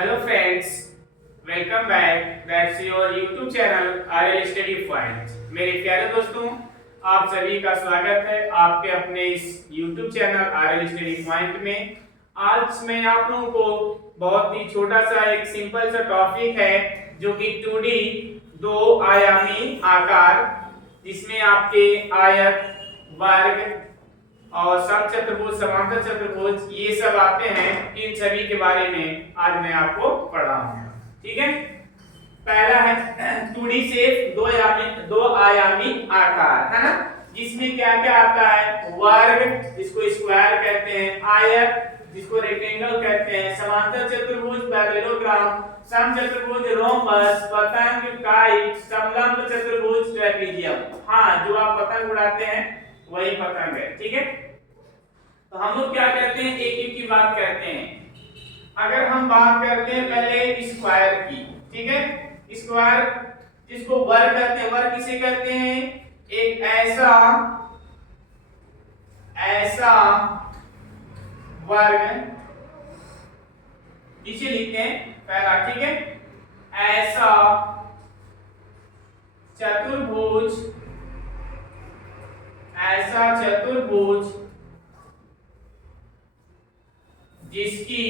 Hello friends, welcome back. That's your YouTube channel RL Study Point. मेरे प्यारे दोस्तों, आप सभी का स्वागत है आपके अपने इस YouTube channel RL Study Point में। आज मैं आप लोगों को बहुत ही छोटा सा एक सिंपल सा टॉपिक है जो कि 2D दो आयामी आकार जिसमें आपके आयत, वर्ग और समचतुर्भुज, समांतर चतुर्भुज ये सब आते हैं। इन सभी के बारे में आज मैं आपको पढ़ाऊंगा। ठीक है, पहला है 2D शेप, दो आयामी आकार, है ना, जिसमें क्या क्या आता है? वर्ग जिसको स्क्वायर कहते हैं, आयत जिसको रेक्टेंगल कहते हैं, समांतर चतुर्भुज पैरेललोग्राम, समचतुर्भुज रोम्बस, पतंग काइट, समलंब चतुर्भुज ट्रेपेजियम। हाँ, जो आप पतंग उड़ाते हैं वही पतंग है। ठीक है, तो हम लोग क्या करते हैं, एक एक की बात करते हैं। अगर हम बात करते हैं पहले स्क्वायर की, ठीक है, स्क्वायर जिसको वर्ग कहते हैं। वर्ग किसे कहते हैं? एक ऐसा वर्ग, नीचे लिखते हैं पहला, ठीक है, ऐसा चतुर्भुज जिसकी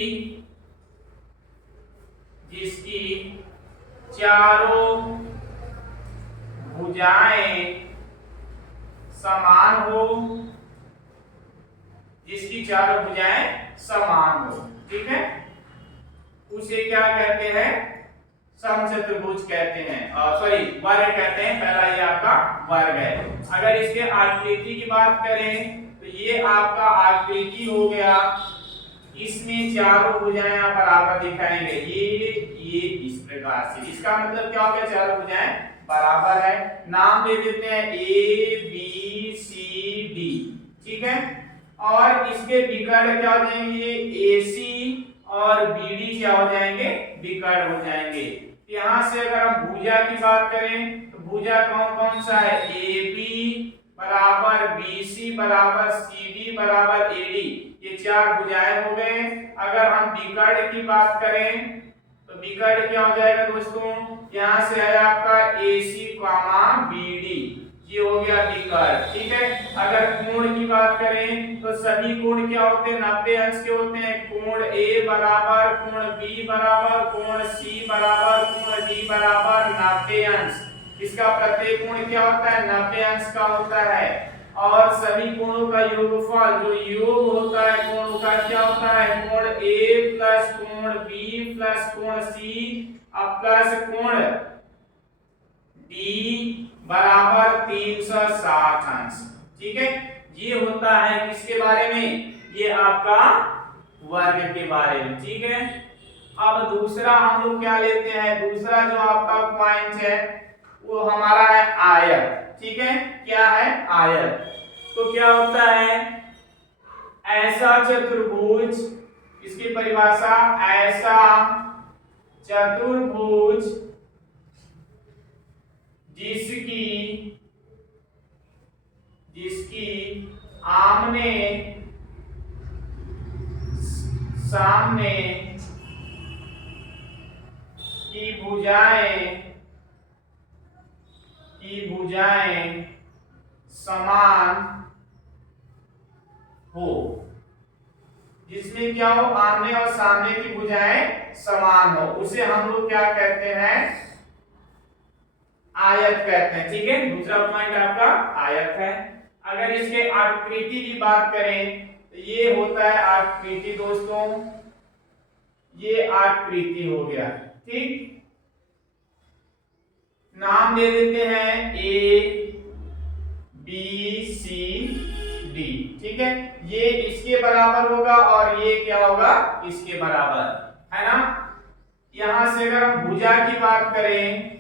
चारों भुजाएं समान हो, ठीक है, उसे क्या कहते हैं? समचतुर्भुज कहते हैं, सॉरी वर्ग कहते हैं। पहला ये आपका वर्ग है। अगर इसके आकृति की बात करें तो ये आपका आकृति हो गया, इसमें चारों भुजाएं आप बराबर दिखाएंगे। ये इस प्रकार से, इसका मतलब क्या हो गया? चारों भुजाएं बराबर है। नाम दे देते हैं ए बी सी डी, ठीक है, और इसके विकर्ण क्या हो जाएंगे? AC और BD क्या हो जाएंगे? विकर्ण हो जाएंगे। यहाँ से अगर हम भुजा की बात करें तो भुजा कौन कौन सा है? AB बराबर BC बराबर CD बराबर AD, ये चार भुजाएं हो गए। अगर हम विकर्ण की बात करें तो विकर्ण क्या हो जाएगा दोस्तों? यहाँ से है आपका AC BD, ये हो गया विकर्ण। ठीक है, अगर कोण की बात करें तो सभी कोण क्या होते हैं? 90 अंश के होते हैं। कोण A बराबर, कोण B बराबर, कोण C बराबर, कोण D बराबर 90 अंश। इसका प्रत्येक कोण क्या होता है? 90 अंश का होता है। और सभी कोणों का योगफल, जो योग होता है कोणों का, क्या होता है? कोण A प्लस कोण B प्लस कोण C प्लस कोण D बराबर 360 अंश। ठीक है, ये होता है किसके बारे में? ये आपका वर्ग के बारे में। ठीक है, अब दूसरा हम लोग क्या लेते हैं? दूसरा जो आपका पॉइंट है वो हमारा है आयत। ठीक है, क्या है? आयत। तो क्या होता है? ऐसा चतुर्भुज, इसकी परिभाषा ऐसा चतुर्भुज जिसकी आमने सामने की भुजाएं समान हो, जिसमें क्या हो? आमने और सामने की भुजाएं समान हो, उसे हम लोग क्या कहते हैं? आयत कहते हैं। ठीक है, दूसरा पॉइंट आपका आयत है। अगर इसके आकृति की बात करें तो ये होता है आकृति दोस्तों, ये आकृति हो गया। ठीक, नाम दे देते हैं A B C D। ठीक है, ये इसके बराबर होगा और ये क्या होगा? इसके बराबर, है ना। यहां से अगर हम भुजा की बात करें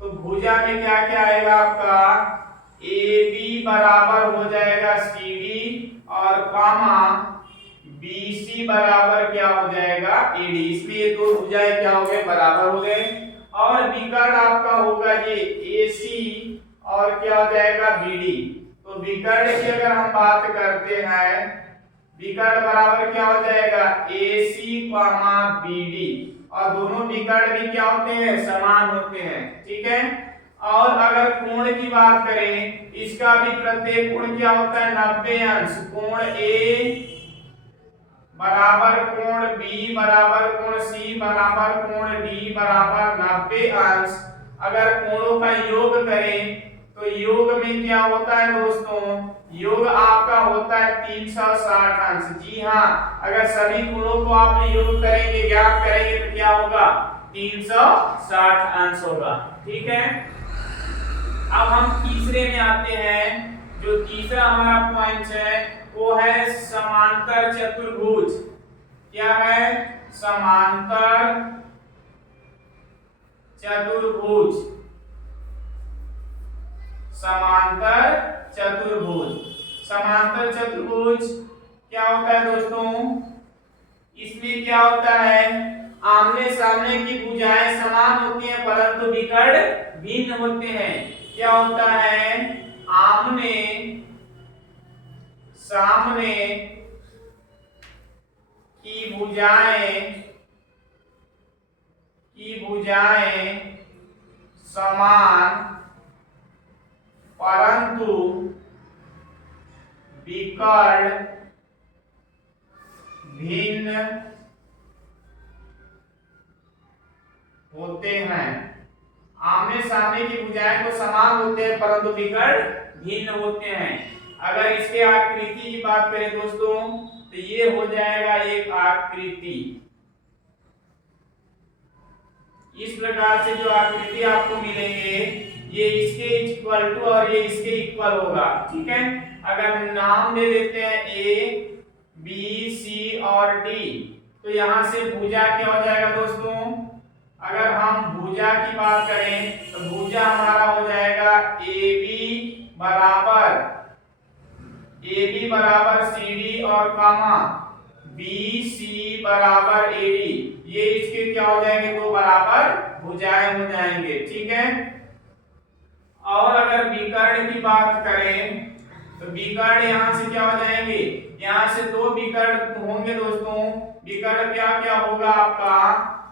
तो भुजा में क्या क्या आएगा आपका? AB बराबर हो जाएगा CD और कॉमा BC बराबर क्या हो जाएगा? AD। इसमें ये दो भुजाएं क्या हो गए? बराबर हो गए। और विकर्ण आपका होगा ये AC और क्या हो जाएगा? BD। तो विकर्ण की अगर हम बात करते हैं, विकर्ण बराबर क्या हो जाएगा AC, BD, और दोनों विकर्ण भी क्या होते हैं समान होते हैं, ठीक है। और अगर कोण की बात करें, इसका भी प्रत्येक कोण क्या होता है 90 अंश। कोण A बराबर कोण B बराबर कोण C बराबर कोण D बराबर 90 अंश। अगर कोणों का योग करें तो योग में क्या होता है दोस्तों, योग आपका होता है 360 अंश। जी हाँ, अगर सभी कोणों को आप योग करेंगे, ज्ञात करेंगे तो क्या होगा 360 अंश होगा, ठीक है। अब हम तीसरे में आते हैं। जो तीसरा हमारा पॉइंट है वो है समांतर चतुर्भुज। क्या है समांतर चतुर्भुज। समांतर चतुर्भुज, समांतर चतुर्भुज क्या होता है दोस्तों, इसमें क्या होता है आमने सामने की भुजाएं समान होती हैं परंतु विकर्ण भिन्न होते हैं। क्या होता है आमने सामने की भुजाएं समान परंतु विकर्ण भिन्न होते हैं। आमने सामने की भुजाएं तो समान होते हैं परंतु विकर्ण भिन्न होते हैं। अगर इसके आकृति की बात करें दोस्तों तो ये हो जाएगा एक आकृति। इस प्रकार से जो आकृति आपको मिलेंगे ये इसके इक्वल टू और ये इसके इक्वल होगा, ठीक है। अगर नाम दे देते हैं A, B, C और D, तो यहां से भुजा क्या हो जाएगा दोस्तों, अगर हम भुजा की बात करें तो भुजा हमारा हो जाएगा AB बराबर CD और कामा BC बराबर AD। ये इसके क्या हो जाएंगे दो बराबर भुजाएं हो जाएंगे, ठीक है। और अगर विकर्ण की बात करें तो विकर्ण यहाँ से क्या हो जाएंगे, यहाँ से दो विकर्ण होंगे दोस्तों। विकर्ण क्या क्या होगा आपका,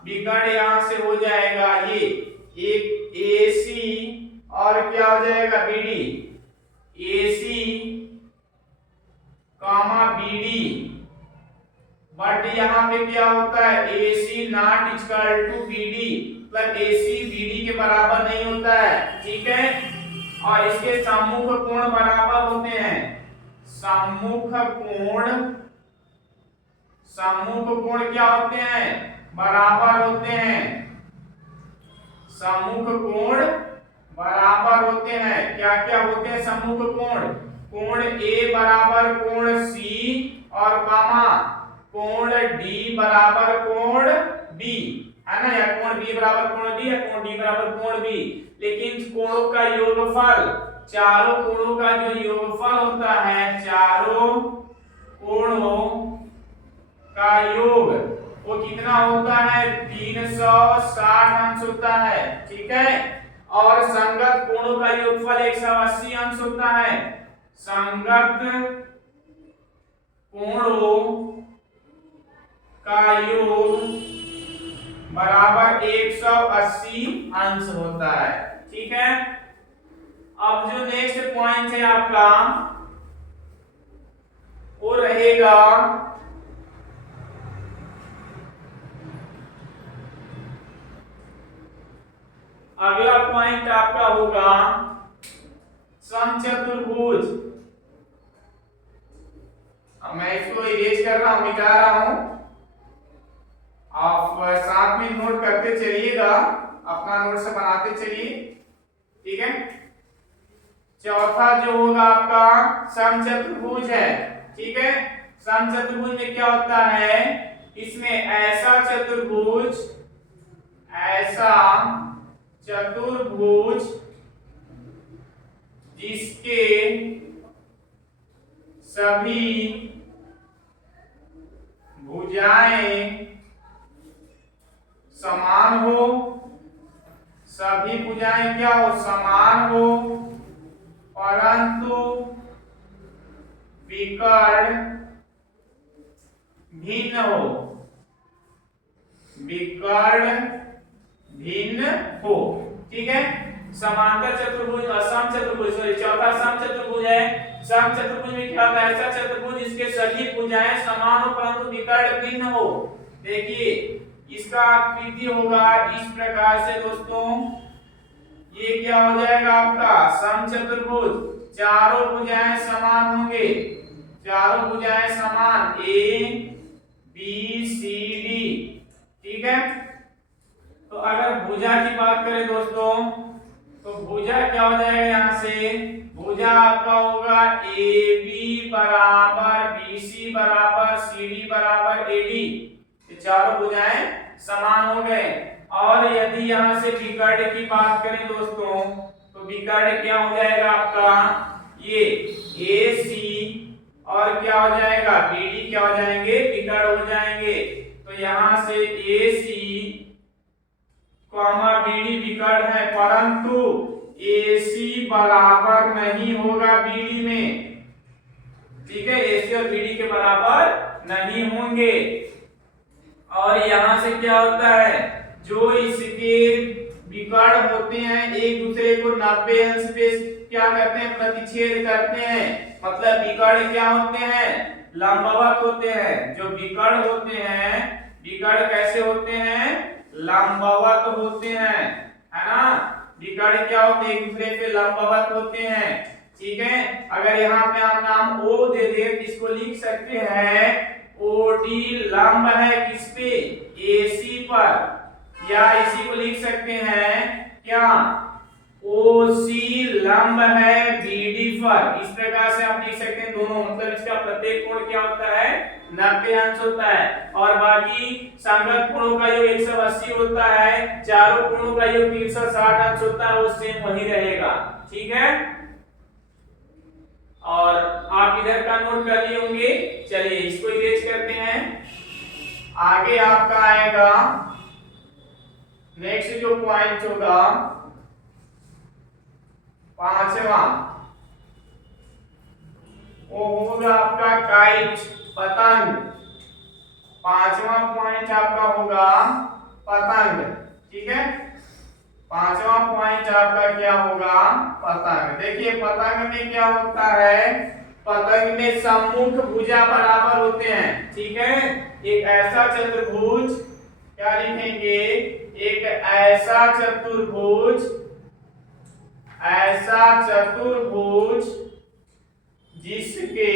विकर्ण यहाँ से हो जाएगा ये एक AC और क्या हो जाएगा BD, AC comma BD। But यहाँ पे क्या होता है AC not equal to BD, मतलब AC BD के बराबर नहीं होता है, ठीक है। और इसके सम्मुख कोण बराबर होते हैं। सम्मुख कोण क्या होते हैं बराबर होते हैं। सम्मुख कोण बराबर होते हैं। क्या क्या होते हैं सम्मुख कोण, कोण A बराबर कोण C और कामा कोण D बराबर कोण B, है ना, या कोण B बराबर कोण D या कोण D बराबर कोण B। लेकिन कोणों का योगफल, चारों कोणों का जो योगफल होता है, चारों कोणों का योग वो कितना होता है 360 अंश होता है, ठीक है। और संगत कोणों का योगफल 180 अंश होता है। संगत कोणों का योग बराबर 180 अंश होता है, ठीक है। अब जो नेक्स्ट पॉइंट है आपका वो रहेगा अगला पॉइंट आपका होगा समचतुर्भुज। अब मैं इसको इरेज कर रहा हूं, मिटा रहा हूं, आप साथ में नोट करते चलिएगा, अपना नोट से बनाते चलिए, ठीक है। चौथा जो होगा आपका समचतुर्भुज है, ठीक है। समचतुर्भुज में क्या होता है, इसमें ऐसा चतुर्भुज जिसके सभी भुजाएं समान हो, सभी भुजाएं क्या हो समान हो, परंतु विकर्ण भिन्न हो, विकर्ण भिन्न हो। ठीक है, समांतर चतुर्भुज और समचतुर्भुज, सॉरी चौथा समचतुर्भुज है। समचतुर्भुज में क्या होता है? ऐसा चतुर्भुज जिसके सभी भुजाएं समान हो परंतु विकर्ण भिन्न हो। देखिए इसका आकृति होगा इस प्रकार से दोस्तों, ये क्या हो जाएगा आपका समचतुर्भुज, चारों भुजाएं समान होंगे, चारों भुजाएं समान, ए बी सी डी। ठीक है, तो अगर भुजा की बात करें दोस्तों, तो भुजा क्या हो जाएगा? यहां से भुजा आपका होगा ए बी बराबर बी सी बराबर सी डी बराबर ए डी। ये चारों भुजाएं समान हो गए। और यदि यहां से विकर्ण की बात करें दोस्तों, तो विकर्ण क्या हो जाएगा आपका? ये ए सी और क्या हो जाएगा? बी डी क्या हो जाएंगे? विकर्ण हो जाएंगे। तो यहां से ए सी कॉमा बी डी विकर्ण है, परंतु ए सी बराबर नहीं होगा बी डी में। ठीक है, ए सी और बी डी के बराबर नहीं होंगे। और यहां से क्या होता है? जो इसके विकर्ण होते हैं एक दूसरे को 90 अंश पे क्या करते हैं? प्रतिच्छेद करते हैं। मतलब विकर्ण क्या होते हैं? लंबवत होते हैं। जो विकर्ण होते हैं, विकर्ण कैसे होते हैं? लंबवत होते हैं, है ना? विकर्ण क्या होते हैं? एक दूसरे पे लंबवत होते हैं। ठीक है, अगर यहाँ पे हम नाम ओ दे दे तो इसको लिख सकते हैं ओडी लंब है किस पे? एसी पर। या इसी को लिख सकते हैं क्या? ओसी लंब है बीडी पर। इस प्रकार से आप लिख सकते हैं दोनों। मतलब इसका प्रत्येक कोण क्या होता है? 90 अंश होता है। और बाकी संगत कोणों का योग 180 होता है। चारों कोणों का योग 360 अंश होता है, वो सेम वही रहेगा। ठीक है, और आप इधर का नोट कर लिए होंगे। चलिए इसको इरेज करते हैं। आगे आपका आएगा नेक्स्ट जो पॉइंट होगा 5वां, वो होगा आपका काइट, पतंग। 5वां पॉइंट आपका होगा पतंग। ठीक है, 5वां पॉइंट आपका क्या होगा? पतंग। देखिए पतंग में क्या होता है? पतंग में सम्मुख भुजा बराबर होते हैं। ठीक है, एक ऐसा चतुर्भुज, क्या लिखेंगे? एक ऐसा चतुर्भुज, ऐसा चतुर्भुज जिसके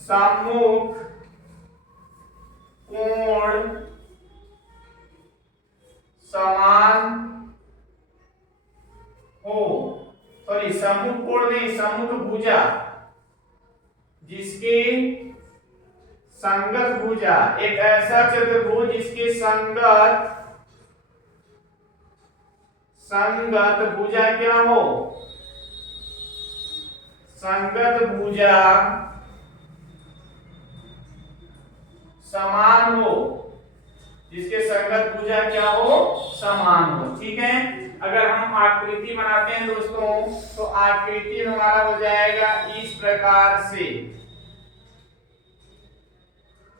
सम्मुख कोण समान हो, सॉरी सम्मुख कोण नहीं, सम्मुख भुजा जिसके संगत भुजा, एक ऐसा चतुर्भुज जिसके संगत भुजा क्या हो? संगत भुजा समान हो, जिसके संगत भुजा क्या हो? समान हो। ठीक है, अगर हम आकृति बनाते हैं दोस्तों, तो आकृति हमारा हो जाएगा इस प्रकार से।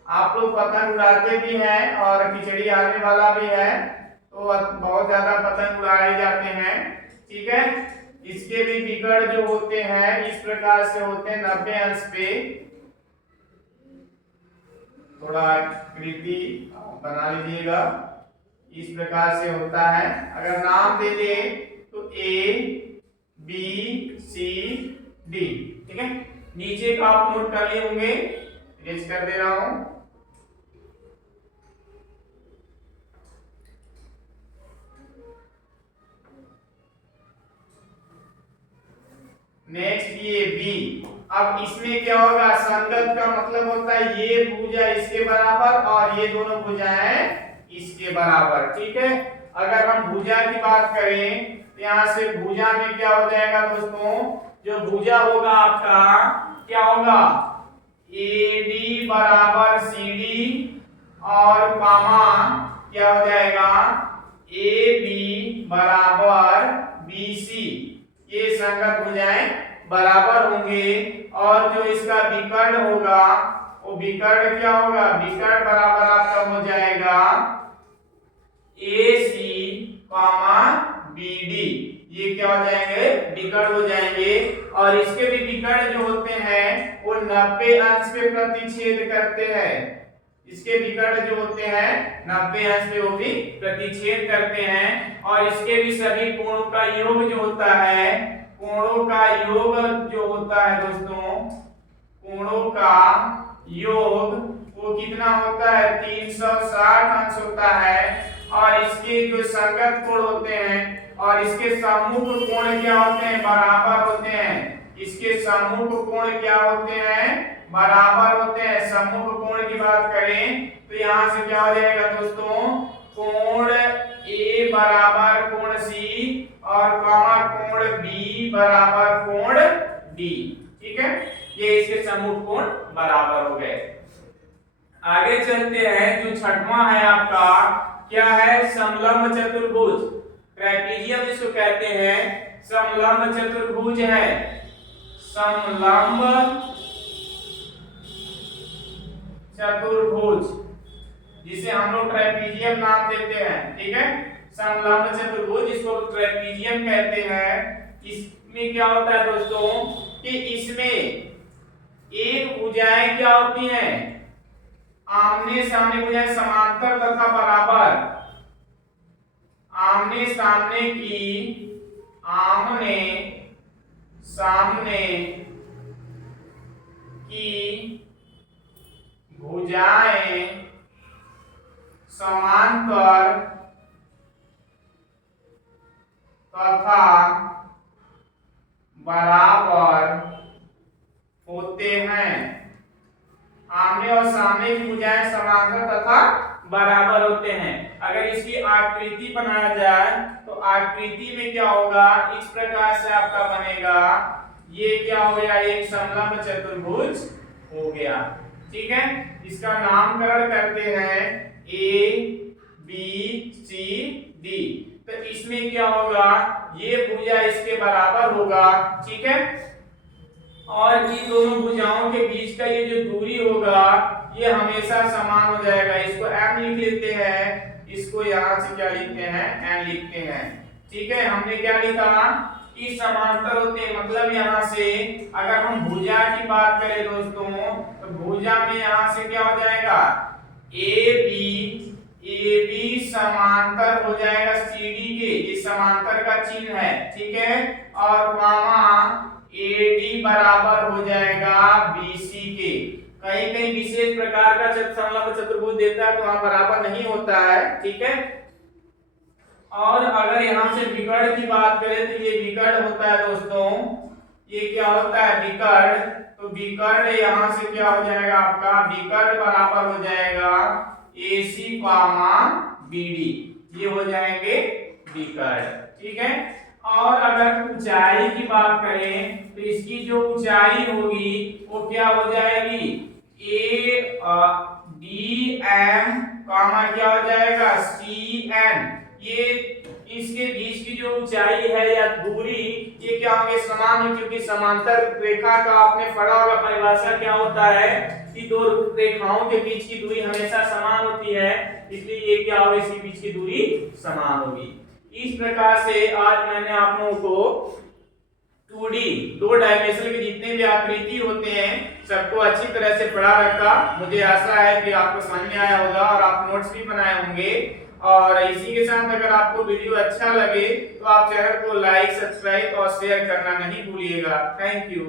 आप लोग पतंग उड़ाते भी हैं और खिचड़ी आने वाला भी है, तो बहुत ज्यादा पतंग उड़ाए जाते हैं। ठीक है, इसके भी विकर्ण जो होते हैं इस प्रकार से होते हैं 90 अंश पे। थोड़ा आकृति बना लीजिएगा, इस प्रकार से होता है। अगर नाम दे दे तो ए बी सी डी। ठीक है, नीचे का आप नोट कर लिए होंगे, इरेज कर दे रहा हूं। नेक्स्ट ये बी। अब इसमें क्या होगा? संगत का मतलब होता है ये भुजा इसके बराबर और ये दोनों भुजाएं इसके बराबर। ठीक है, अगर हम भुजा की बात करें तो यहाँ से भुजा में क्या हो जाएगा दोस्तों? जो भुजा होगा आपका क्या होगा? AD बराबर CD और कामा क्या हो जाएगा? AB बराबर BC। ये संगत भुजाएं बराबर होंगे और जो इसका विकर्ण होगा वो विकर्ण क्या होगा, विकर्ण बराबर आपका हो जाएगा AC, BD। ये क्या हो जाएंगे, विकर्ण हो जाएंगे। और इसके भी विकर्ण जो होते हैं वो 90 अंश पे प्रतिच्छेद करते हैं। इसके विकर्ण जो होते हैं 90 अंश पे वो भी प्रतिच्छेद करते हैं। और इसके भी सभी कोणों का योग जो होता है, कोणों का योग जो होता है दोस्तों, कोणों का योग वो कितना होता है, 360 अंश होता है। और इसके जो संगत कोण होते हैं और इसके सम्मुख कोण क्या होते हैं, बराबर होते हैं। इसके सम्मुख कोण क्या होते हैं, बराबर होते हैं। सम्मुख कोण की बात करें तो यहां से क्या हो जाएगा दोस्तों, कोण A बराबर कोण C और कोण B बराबर कोण D। ठीक है, ये इसके सम्मुख कोण बराबर हो गए। आगे चलते हैं, जो छठवां है आपका क्या है, समलंब चतुर्भुज, ट्रेपीजियम इसको कहते हैं। समलंब चतुर्भुज है, समलंब चतुर्भुज, जिसे हम लोग ट्रेपीजियम नाम देते हैं। ठीक है, समलंब चतुर्भुज इसको ट्रेपीजियम कहते हैं। इसमें क्या होता है दोस्तों कि इसमें एक भुजाएं क्या होती हैं, आमने सामने भुजाएं समांतर तथा बराबर। आमने सामने की, आमने सामने की भुजाएं समांतर तथा बराबर होते हैं। आमने और सामने की भुजाएं समांतर तथा बराबर होते हैं। अगर इसकी आकृति बनाया जाए तो आकृति में क्या होगा, इस प्रकार से आपका बनेगा। ये क्या हो गया, एक समलंब चतुर्भुज हो गया। ठीक है, इसका नामकरण करते हैं A B C D। तो इसमें क्या होगा, ये भुजा इसके बराबर होगा। ठीक है, और इन दोनों भुजाओं के बीच का ये जो दूरी होगा ये हमेशा समान हो जाएगा। इसको m लिख लेते हैं, इसको यहां से क्या लिखते हैं, n लिखते हैं। ठीक है, हमने क्या लिखा कि समांतर होते हैं, मतलब यहां से अगर हम भुजा की बात करें दोस्तों तो भुजा में यहां से क्या हो जाएगा, AB समांतर हो जाएगा CD के, ये समांतर का चिन्ह है। ठीक है, और AD बराबर हो जाएगा BC के। कहीं कहीं विशेष प्रकार का समलंब चतुर्भुज देता है तो वहां बराबर नहीं होता है। ठीक है, और अगर यहां से विकर्ण की बात करें तो ये विकर्ण होता है दोस्तों, ये क्या होता है, विकर्ण। तो विकर्ण यहां से क्या हो जाएगा आपका, विकर्ण बराबर हो जाएगा AC, BD, ये हो जाएंगे विकर्ण। ठीक है, और अगर ऊंचाई की बात करें तो इसकी जो ऊंचाई होगी वो क्या हो जाएगी, ADM, क्या हो जाएगा, CN। ये इसके बीच की जो ऊंचाई है या दूरी, ये क्या होंगे, समान है, क्योंकि समांतर रेखा का आपने पढ़ा होगा परिभाषा क्या होता है कि दो रेखाओं के बीच की दूरी हमेशा समान होती है, इसलिए ये क्या होगा, इसके बीच की दूरी समान होगी। इस प्रकार से आज मैंने आप लोगों को 2D, 2 डायमेंशनल के जितने भी आकृति होते हैं सबको अच्छी तरह से पढ़ा रखा। मुझे आशा है कि आपको समझ में आया होगा और आप नोट्स भी बनाए होंगे। और इसी के साथ अगर आपको वीडियो अच्छा लगे तो आप चैनल को लाइक, सब्सक्राइब और शेयर करना नहीं भूलिएगा। Thank you.